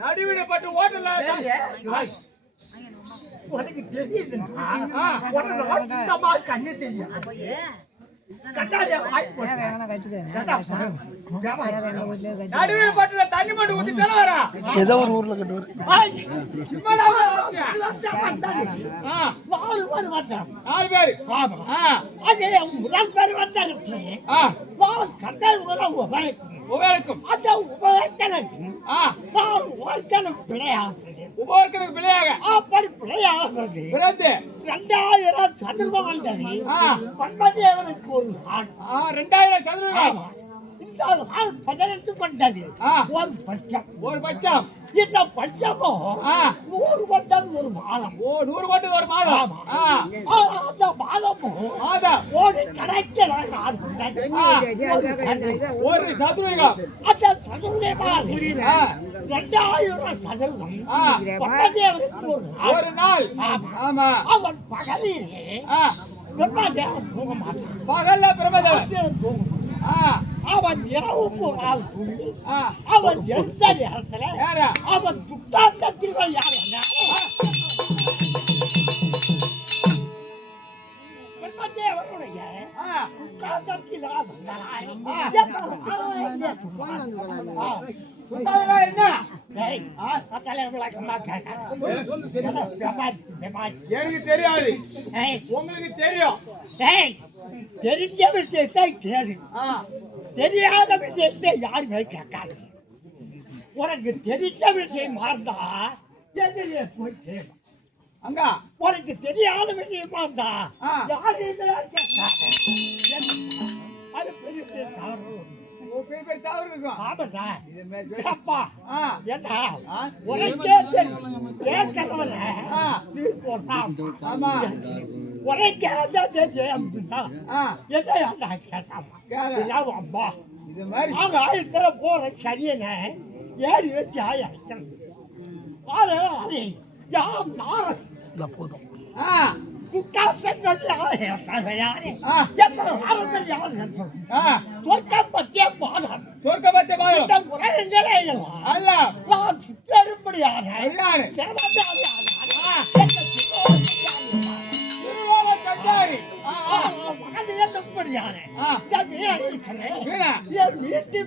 நடுவிடப்பட்டு ஓட்டல உனக்கு தெரியுது கண்ணு தெரியும் ஏதோ ஒரு ஊர்ல கட்டுவாரு உபயோகத்துக்கு பிள்ளையாக அப்படி பிள்ளையாக பிறந்து 2000 சதுரகம் வந்தது. பன்மதேவனுக்கு ஒரு நாள் 2000 சதுரகம். இந்த நாள் 18 கொண்டது. ஒரு பட்சம் இந்த பட்சமோ 100 கொண்டது ஒரு மாதம். 100 கொண்டது ஒரு மாதம். அந்த மாதமோ ஒரு கணக்கில் ஒரு சதுரகம். அந்த சதுரகமாக 2000 சதுரகம் பன்மதேவனுக்கு ஒரு நாள். ஆமா அவன் பகலிலே பிரம்மதேவன் போக மாட்டான். பகல்ல பிரம்மதேவன் அவன் இரவு போனால் அவன் எந்த நேரத்துல அவன் துட்டாட்டத்தில் பிரம்மதேவனுடைய துட்டாட்டத்தில் எனக்கு தெரியாது, உங்களுக்கு தெரியும். தெரிஞ்ச விஷயத்தை கேளு, தெரியாத விஷயத்தை யாருமே கேட்காது. உனக்கு தெரிஞ்ச விஷயம் இருந்தா எதிரே போய் கேளு. அங்க உனக்கு தெரியாத விஷயமா இருந்தா யாருமே கேட்காது. அது பெரிய தவறு இருக்கும். உனக்கே கேட்கறவன போற சரியன ஏறி வச்சு போதும்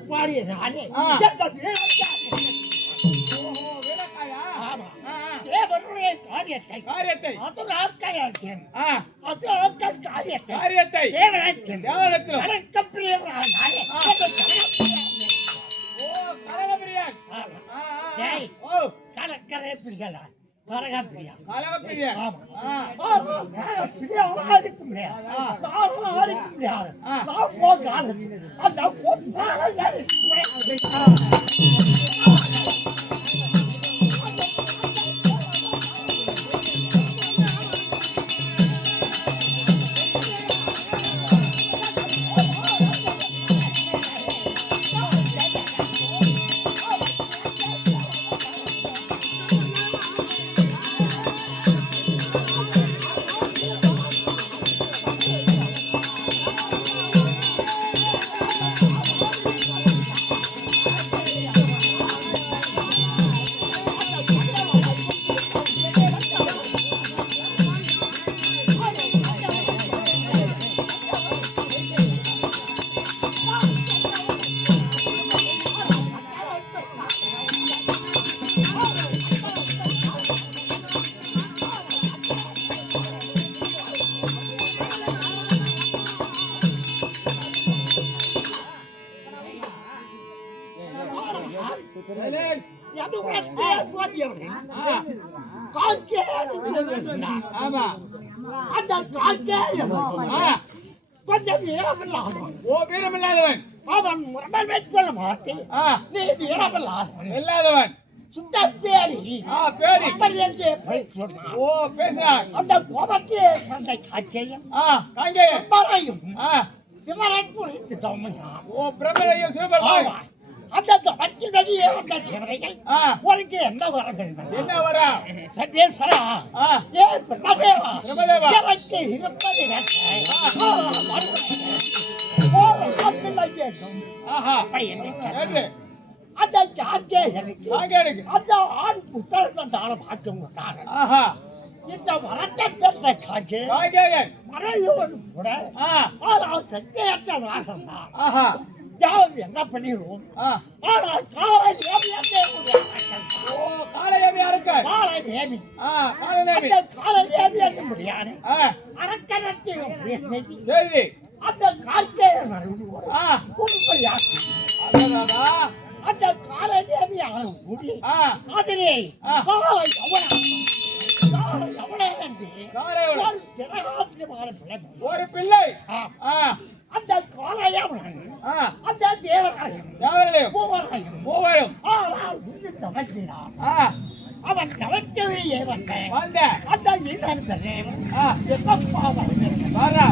பாடியதானே காரியத்தை சுவாமியவர்கள் ஆ, காக்கேயன் ஆமா. அந்த காக்கேயன் ஆ, கொஞ்சம் வீரமில்லாதவன். ஓ வீரமில்லாதவன். அவன் முறைமை சொல்ல மாட்டேன். ஆ, நீ வீரமில்லாதவன். இல்லாதவன். சுத்த பேரி ஆ, பேடி. அப்படி என்று போய் சொன்னான். ஓ பேசினார். அந்த கோபத்திலே சண்டை காக்கேயன் ஆ, காங்கே. மறையும் ஆ, சிவனை குறித்து தம்மையான். ஓ பிரபலையும் சிவபெருமான். ஆமா. அந்த தவத்தில் வெளியே வந்த தேவரைகள் ஆ, உனக்கு என்ன வர வேண்டும்? என்ன வரா? சர்வேஸ்வரா, ஆ, ஏ பிரம்மதேவா, பிரம்மதேவா. எனக்கு இருப்பது ஆஹா, அப்படி என்று என்று அந்த காக்கேயனுக்கு காங்கேயனுக்கு. அந்த ஆண் புத்தகம் தான பார்க்க மாட்டாங்க. ஆஹா, இந்த வரத்தை பெற்ற காக்கே காங்கேயன். மறையோடு கூட ஆ, ஆனால் சக்தியற்ற வாசம் தான். ஆஹா, யாரும் என்ன பண்ணிடுவோம்? ஆ, ஆனால் காலை தேவியத்தை ஓ காளையமே அரக்கன். காலை தேவி ஆ, காளையமே. அந்த காலை தேவி என்று முடியாது ஆ, அரக்கணத்தையும் பேசி சரி. அந்த காக்கேயன் ஆ, கூடும்படியாக்கி அடடடா. அந்த காலை தேவி அவன் கூடி ஆ, அதிலே ஆ. காலை எவன என்று காளையவன். ஒரு திரகாத்திரமான பிள்ளை. ஒரு பிள்ளை. ஆ. ஆ, அந்த காளையவன் ஆ, அந்த தேவரையும் யாவரையும் பூவரையும் மூவரும். ஆனால் உண்டு தவற்றினான். ஆ, அவன் தவற்றவையே வந்தேன் வந்த. அந்த ஈரன் பெற்றேன். ஆ, எப்பப்பா வருகிறேன் வரா.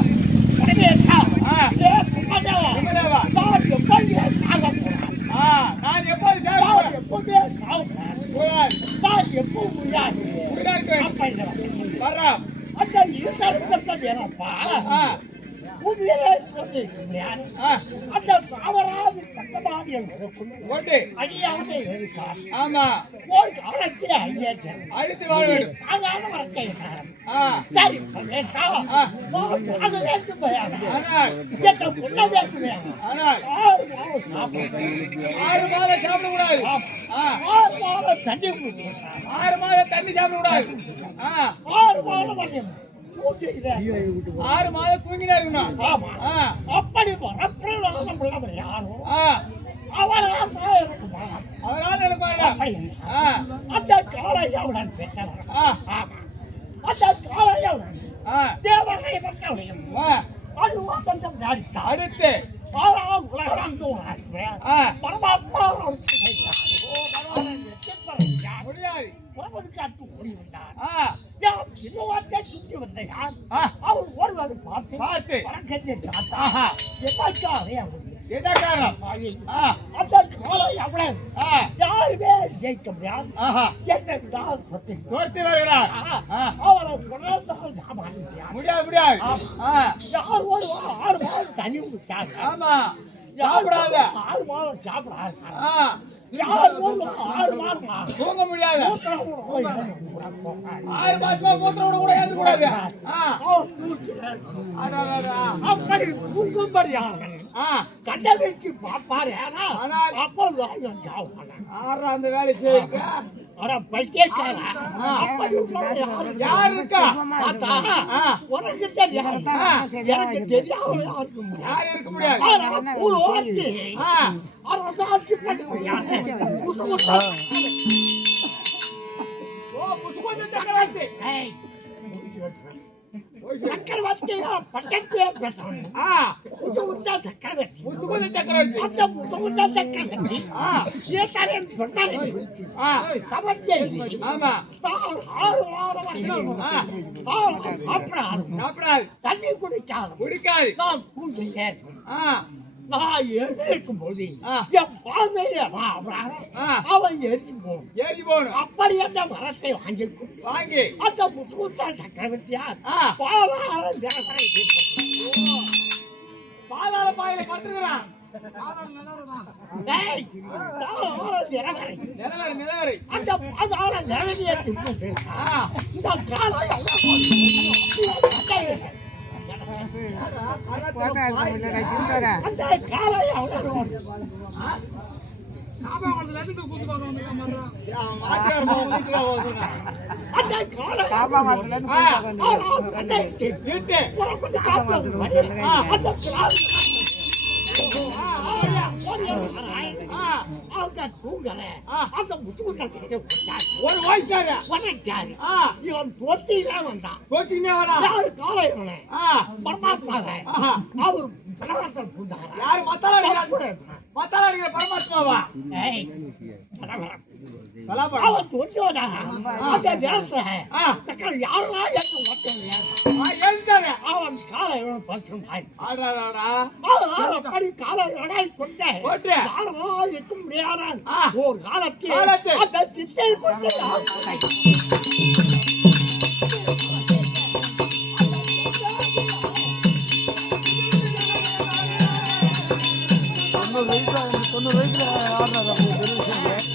வரவேற்கா. ஆ, ஏ பிரம்மதேவா, பிரம்மதேவா. நான் எப்படியே சாக போறேன். ஆ, நான் எப்போது நான் சாகுவேன்? எப்பவுமே சாகுறேன். போயார். நான் எப்போ முடியாது உயிராக்கு. அப்படி வரா. அந்த ஈரன் பெற்றது எனப்பா ஆ, உண்மையிலே சொல்லியிருக்கிறேன். ஆ, அந்த காவராது சட்டமாதி இருக்கும் ஓட்டு. அடியாவது இருக்கார். ஆமா, போய் காலத்திலே அங்கேற்றேன். அழித்து வாழ வேண்டும். சாகாத வரத்தை இருக்கார். ஆ, சரி பிரதேசா, ஆ. நான் சாக வேண்டும் பையன். ஆனால் என்னை கொல்ல வேண்டும் பையன். ஆனால் 6 மாதம் சாப்பிடுறேன். 6 மாதம் சாப்பிடக்கூடாது. ஆ, 6 மாதம் தண்ணி குடிக்கிறேன். 6 மாதம் தண்ணி சாப்பிடக்கூடாது. ஆ, 6 மாதம் வரையும் தூங்குகிறேன். 6 மாதம் தூங்கினா இருக்கணும். ஆமா. ஆ, அப்படி வரப்பிரவாதம் உள்ளவர் யாரோ ஆ, அவனால் தான் எனக்கு மரணம். அதனால எனக்கு வேண்டாம். அப்படி ஆ, அந்த காளையவுடன் பெற்றவர். ஆ, ஆமா. அந்த காளையவுடன் ஆ, தேவனை பெற்றவரையும் ஆ, அனுவாதம் நாடித்தார். அடுத்து. ஆனால் உலகந்து உணர்கிறேன். ஆ, பரமாத்மா ஒரு சிலைத்தார். ஓ பகவான் வெற்றி பெறுகிறார். முடியாது. புறமது காத்து ஓடி வந்தார். ஆ, யார் இன்னுவாத்தை சுற்றி வந்த யார் ஆ, அவர் ஓடுவதை பார்த்து பார்த்து. வணக்கத்தை காத்தா ஆஹா, எதாச்சாரே அவர் என்ன காரணம்? ஆ, அந்த காலை அவ்வளவு ஆ, யாருமே ஜெயிக்க முடியாது. ஆஹா, என்னை நான் பற்றி தோர்த்து வருகிறார். ஆ, அவளை கொண்டாந்தாலும் சாமான் முடியாது. முடியாது முடியாது. ஆ, யார் ஒரு 6 மாதம் தண்ணி குடிச்சாங்க. ஆமா, சாப்பிடாத. 6 மாதம் சாப்பிடாது. ஆ, யார் ஒரு 6 மாதம் தூங்க முடியாது. 6 மூத்திரம் மாசமா மூத்திரம் விட கூட ஏந்து கூடாது. ஆ, அடடடா. அப்படி தூங்கும்படியார்கள் ஆ, கண்ட வச்சு பார்ப்பாரு. ஆனால் அப்போ சாப்பிடுவாங்க. ஆறா அந்த வேலை செய்யுங்க. ஆனா பைத்தியக்காரா, ஆ. அப்படி உள்ளவங்க யார் இருக்கா? பார்த்தா, ஆ, உனக்கு தெரியாது. எனக்கு தெரியாம இருக்க முடியாது. யார் இருக்க முடியாது. ஆனா ஒரு ஓட்டி ஆ, அரசாட்சி பண்ண முடியாது. ஓ புஷ்பஞ்ச சக்கரவர்த்தி. ஏய், சக்கரவர்த்தி பட்டத்தே பெற்றவன். ஆ, புதுமுத்தா சக்கரவர்த்தி. புஷ்பஞ்ச சக்கரவர்த்தி. அந்த புதுமுத்தா சக்கரவர்த்தி ஆ, ஏத்தாரன் சொன்னாரே. ஆ, தவத்தே ஆமா. தான் 6 வாரம் வரைக்கும் ஆ, சாப்பிடாது. சாப்பிடாது. தண்ணி குடிக்காது. குடிக்காது. நான் கூண்டுகிறேன். ஆ, நான் எழுந்திருக்கும் போது ஆ. என் பார்வையில ஆ. அவன் எரிஞ்சு போகும். ஏறி போகணும். அப்படி அந்த மரத்தை வாங்கி வாங்கி. அந்த புத்தகத்தா சக்கரவர்த்தியார் ஆ, பாலாள தேவரை ஏற்படுத்தினார். பாதாள பாயில பட்டுக்கிறான். டேய், பாலாள தேவரை. நிலவரை நிலவரை. அந்த பாதாள தேவரையை தின்னுட்டு ஆ, இந்த காலம் அந்த காலை அவ்வளவு ஆச்சாரமா வந்துட்டு போகுதுன்னா. அந்த காலை வீட்டு. ஆ, அவங்க தூங்குறேன் அந்த முத்துக்குட்ட ஒரு வாய்ச்சாரு வந்தாரு ஆ இவன் தோத்திதான் வந்தான் தோத்தினே வரா யாரு காலையில ஆ பரமாத்மாவை அவர் பிரணவத்தில் பூந்தாரா யாரு மத்தாளா கூட இருக்கிற பரமாத்மாவா ஏய் அவன் தோற்றோடா அந்த நேரத்துல சக்கர யாரா என்று ஒட்டது அவன் காலையில பசுமாய் அதனால படி காலையோட கொண்டு யாரோ இருக்க முடியாதான் ஒரு காலத்தில் அந்த சித்தை கொண்டு தொண்ணூறு வயசுல ஆடுறாரு அப்படி பெரிய விஷயம்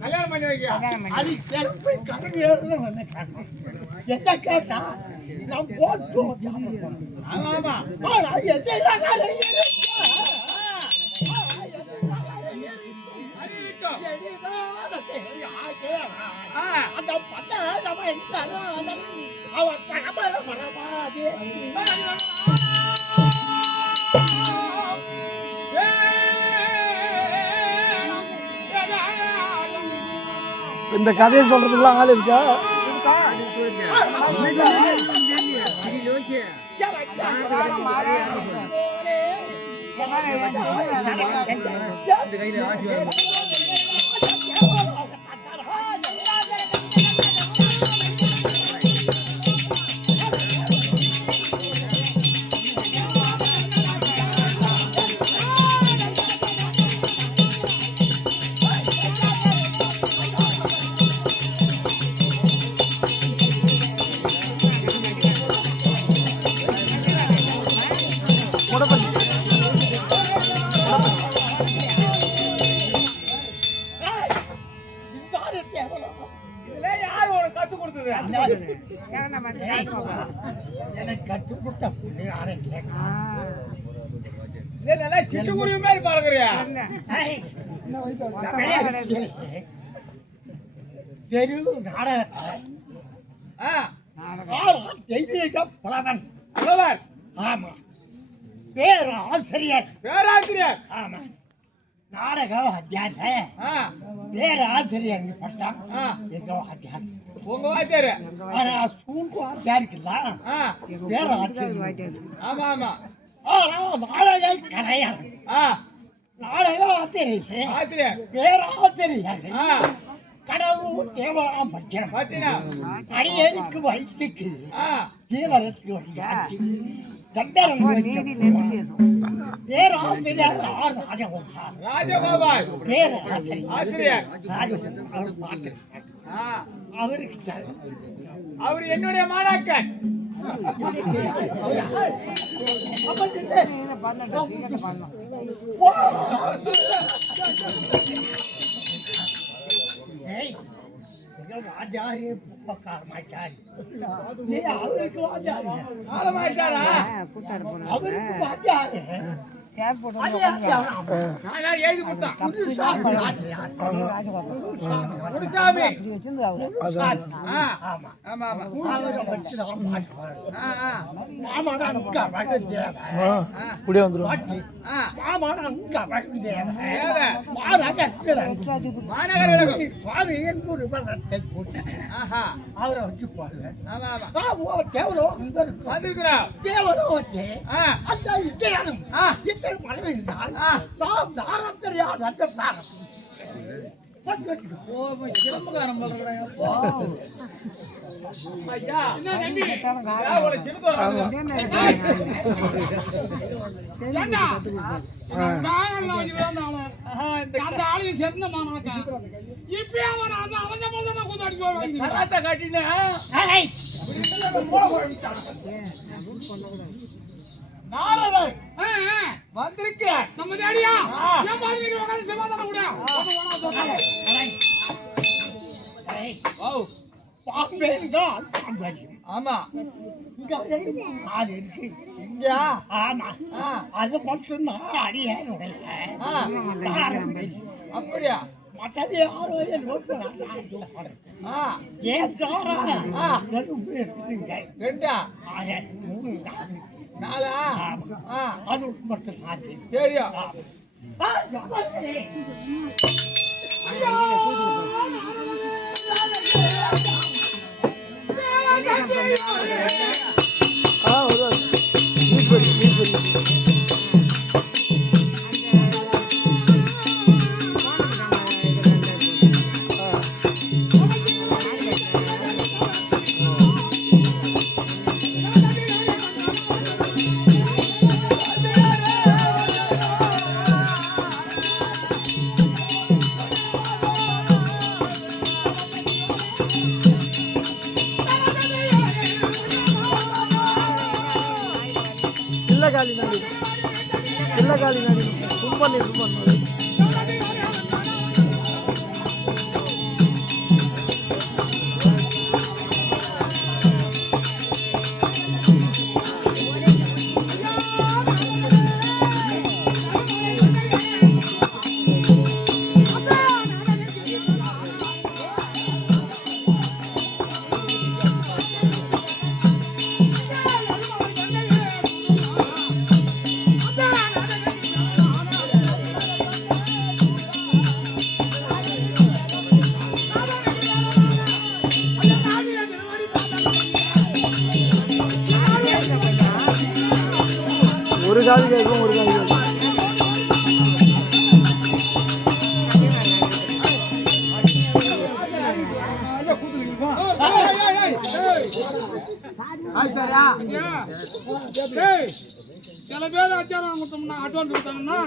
கல்யாணம் பண்ணி வைக்க அது என்ன கேட்டா நான் போட்டோம் அந்த பண்ண நம்ம அவன் இந்த கதையை சொல்றதுக்குலாம் ஆள் இருக்கா எனக்கு கட்டுப்பட்ட சிட்டுக்குருவி மாதிரி பாக்குறியா தெரு நாடக புலவன் ஆமா பேராசிரியர் ஆமா நாடக அத்தியாயம் பேராசிரியர் பட்டம் எங்க அத்தியாயம் உங்க வாத்தியாரு ஸ்கூலுக்கு வாத்தியாருக்குலாம் பேராசிரியர் ஆமா ஆமா நாடக கலைஞர் நாடக ஆசிரியர் பேராசிரியர் கடவுள் தேவலாம் பட்சம் அடியருக்கு வயிற்றுக்கு தீவரத்துக்கு வழியாச்சு பேராசிரியர் ராஜகோபால் பேராசிரியர் அவருக்கு அவர் என்னுடைய மாணாக்கன் ஆச்சாரிய மாட்டாரி அவருக்கு அவருக்கு ஆச்சாரிய எழுதி கொடுத்தான் அவரை வச்சு போடுவேன் சிலம்பக்காரன் பண்றாங்க. ஐயா என்ன நம்பி ஒரு சிறுத்தை அந்த ஆளையும் சேர்ந்த மாமாக்கா இப்ப அவன் கராத்தா காட்டின நாரதன் வந்திருக்கிறார் நம்ம தேடியா ஏன் மாதிரி உட்காந்து சமாதானம் கூட ஆமா இங்க ஆமா அது மட்டும்தான் அடியானுடைய அப்படியா மற்றது யாரும் ஏன் சாரா ரெண்டா நாளா அது மட்டும் சாத்தியம் சரியா పిల్లగాలి నాడి సుమ్మని ஒரு காது கேட்கும் ஒரு காது கேட்கும் சில பேர் அச்சாரம் கொடுத்தோம்னா அட்வான்ஸ் கொடுத்தாங்கன்னா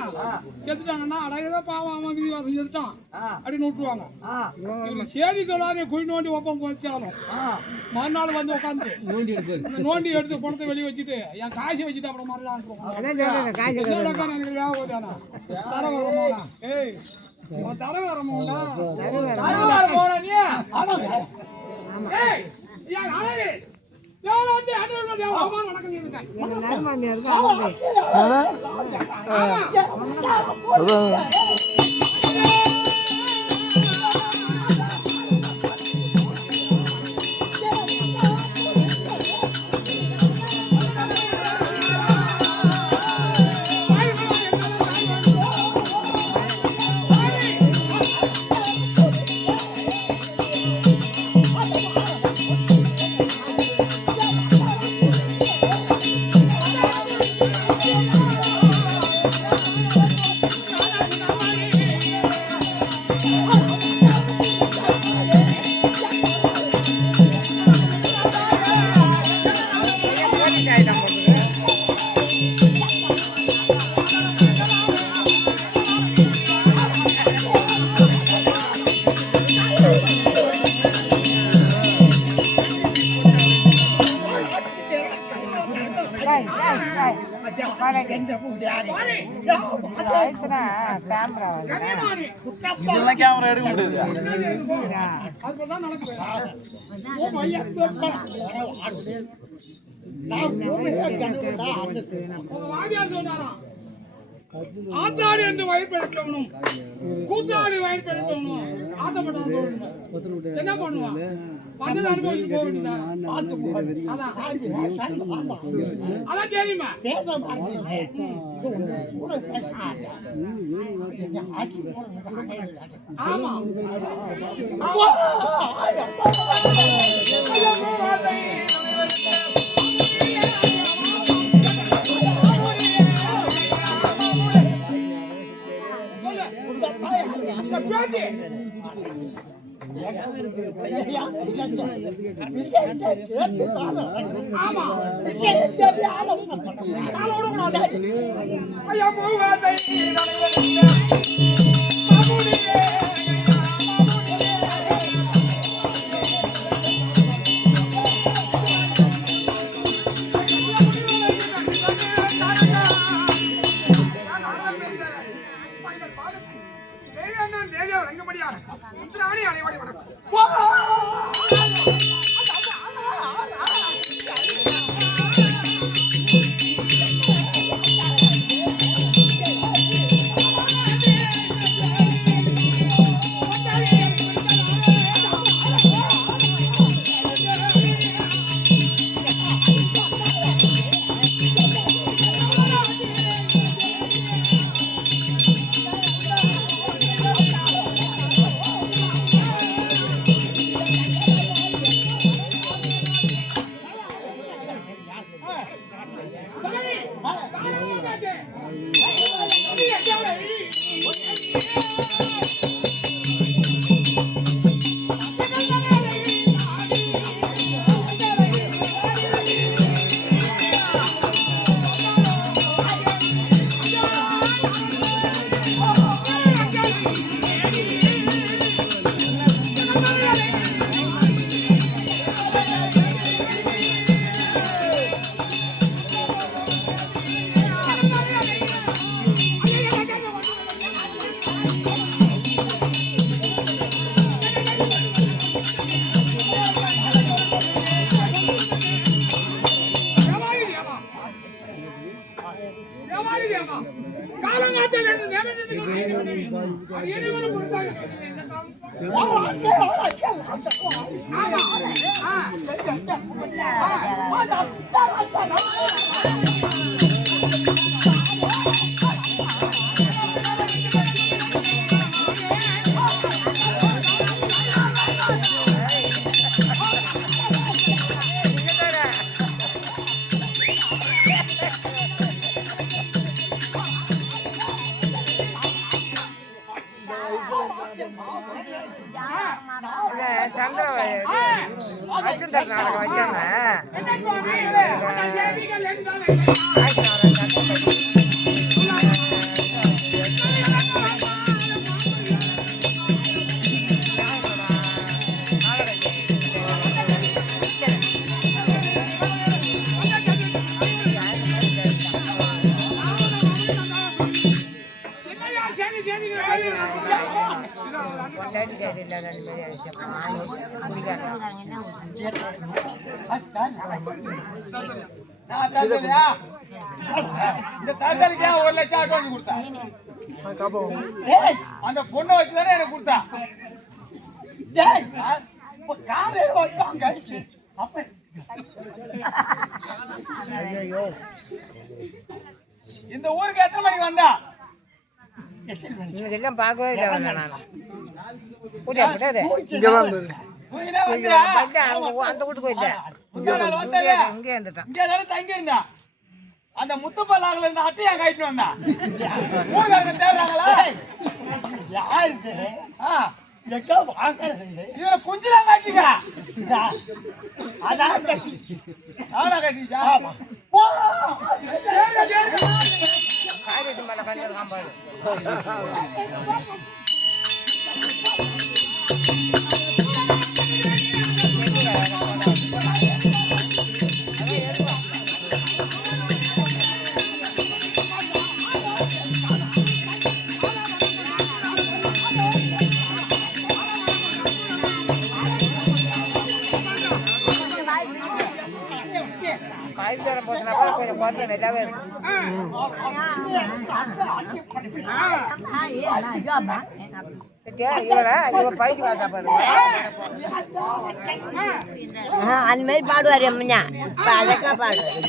செத்துட்டாங்கன்னா அடையதான் பாவம் அவன் விதிவாசம் செத்துட்டான் அப்படின்னு விட்டுருவாங்க. இவங்களுக்கு சேதி சொல்லாத குழி நோண்டி ஒப்பம் வச்சாலும் மறுநாள் வந்து உட்காந்து நோண்டி எடுத்து பணத்தை வெளியே வச்சுட்டு என் காசை வச்சுட்டு அப்புறம் மறுநாள் எனக்கு வேக போதானா தர வரமோனா ஏய் தர வரமோனா இதெல்லாம் கேமரா எடுக்க முடியாது. ஆத்தாடி என்று வயற்படுத்தணும் கூத்தாடி வயற்படுத்தணும் ஆத்தப்பட்ட என்ன பண்ணுவான் வந்து அனுபவிச்சு போக வேண்டியதான். அதான் தெரியுமா ஆமா ஆமா ஐயா மூவதை இந்த தரகருக்கு 1 லட்சம் அட்வான்ஸ் கொடுத்தா அந்த பொண்ணை வச்சுதானே எனக்கு கொடுத்தா. இந்த ஊருக்கு எத்தனை மணிக்கு வந்தா? எல்லாம் பார்க்கவே இல்லை நான் அந்த வீட்டுக்கு போயிட்டேன். இங்கே இருந்துட்டான். தங்கி இருந்தா அந்த முத்துப்பல்லாங்கல இருந்த அட்டையா காயிட்டு வந்தா ஊருக்காரங்க தேடுறாங்களா? குஞ்சுதான் காட்டிக்க ஆனா காட்டிச்சா காரியத்து மேலே கண்ணு காம்பாடு காய்ச்சல் போச்சுனா கூட கொஞ்சம் குறைஞ்ச நல்லாவே இருக்கும். அந்த மாதிரி பாடுவார் அம்மண்ணா அழகா பாடுவார்.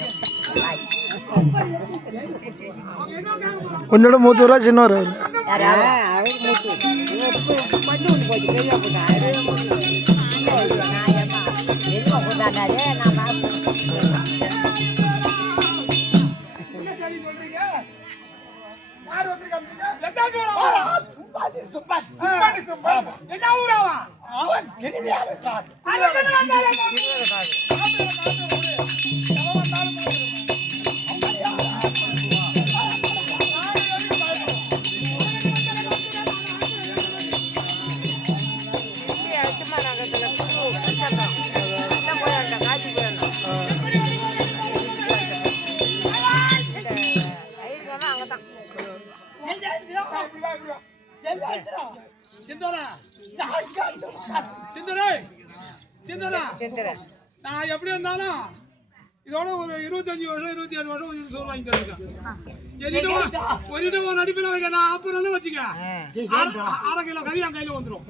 உன்னோட மூத்தூரா சின்னவர் என்ன ஊராவா? அவன் கிருமியான காடு. அதுக்குன்னு வந்தாலே சும்மா நகரத்துல புத்தகம் போயிடணும் காட்சி போயிடணும் ஐயருக்கான அங்கதான் சிந்தரா சிந்தரா சிந்தரா செஞ்சுறேன் நான் எப்படி இருந்தாலும் இதோட ஒரு 25 வருஷம் 27 வருஷம் ஒரு சோறு வாங்கி தருவேன். ஒரு நடிப்பில் வைக்க நான் அப்புறம் வச்சுக்க 1/2 கிலோ கறி என் கையில வந்துடும்.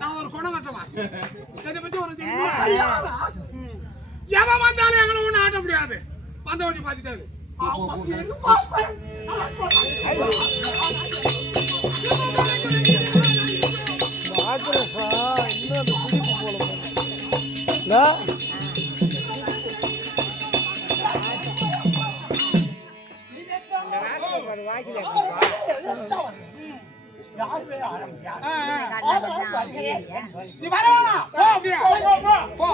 நான் ஒரு குணம் கட்டுவேன். இதை பத்தி ஒரு எவன் வந்தாலும் எங்களை ஒன்றும் ஆட்ட முடியாது. வந்த வண்டி பார்த்துட்டாரு. ஆக்ரஸா இன்னும் அந்த குடிப்பு போல இல்ல இந்த ராசுக்கு ஒரு வாசி கேட்குப்பா நீ வர வேணாம். போ அப்படியே. போ.